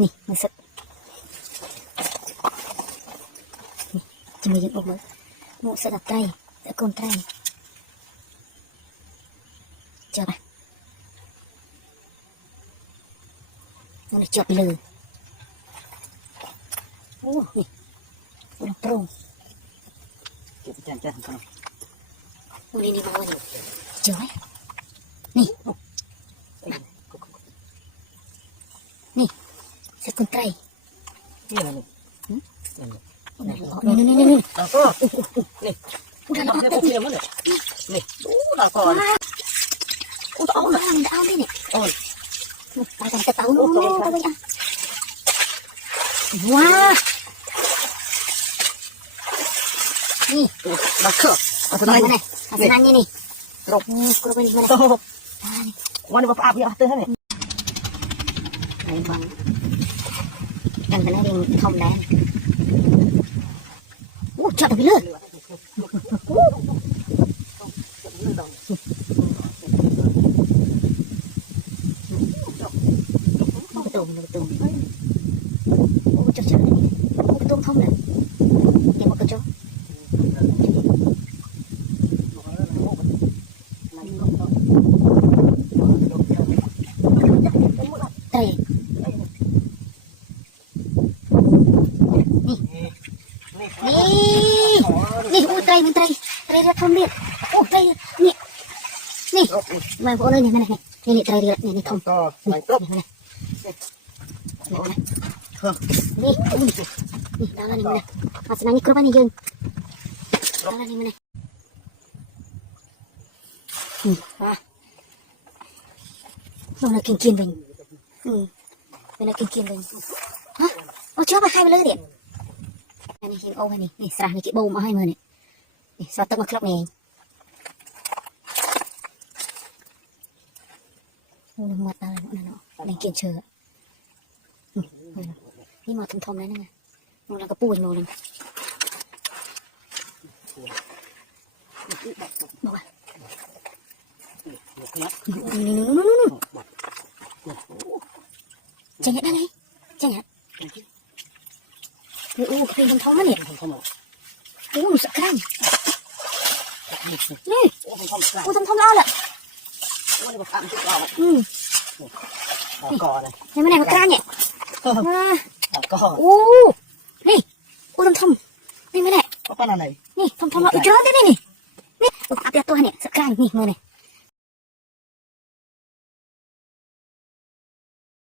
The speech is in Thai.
นี่มันสุดจะมียังออกมาหมูสลับไตรตะโกนไตรเจอปะมันจบไปเลยโอ้นี่มันโปร่งนี่นี่มันเจอไหมนี่นี่สกุลไตรนี่อะไรนี่นี่นี่นี่ดาวก็นี่ดาวก็เต็มเลยนี่ดาวก็อู้เอาหน่อยดาวนี่นี่โอ้ยไปกันจะเต่าโอ้ยไปอ่ะว้านี่ดาวก็เอาตัวนี้นี่เอาตัวนี้นี่รบนี่กลัวไปนี่มาเลยวันนี้มาอาบยาเตือนเนี่ยไอ้บังกันเป็นอะไรทอมแดงโอ้จับไปเลยประตูโอ้จับประตูทอมเลยยังมันกระจกเตะนี่อู้ไตรมันไตรจะทำเรียบโอ้ไตรนี่มาพวกเลยนี่มันนี่ไตรเรียบนี่ทำนี่ดาวนี่มันมาสนามนี่ครบนี่ยืนดาวนี่มันเรากินไปเรากินไปฮะโอ้ชอบไปใครไปเลยเด็ดอันนี้หินโอ้ยนี่สระนี่กี่บูมมาให้มือนี่สอดตึกมาครบนี่มันหมดอะไรนั่นเนาะนี่กินเชื้อนี่มาทมๆเลยนะมันแล้วก็ปูอีกโลนึงบอกว่าจะเห็นอะไรจะเห็นอู้ครีมทองมันเนี่ยอู้สักครั้งนี่อู้ทำล้อแหละนี่มันไหนมากระเนี่ยอู้นี่อู้ทำนี่ไม่ได้นี่ทำล้ออีกแล้วนี่อาบยาตัวเนี่ยสักครั้งนี่มือเนี่ย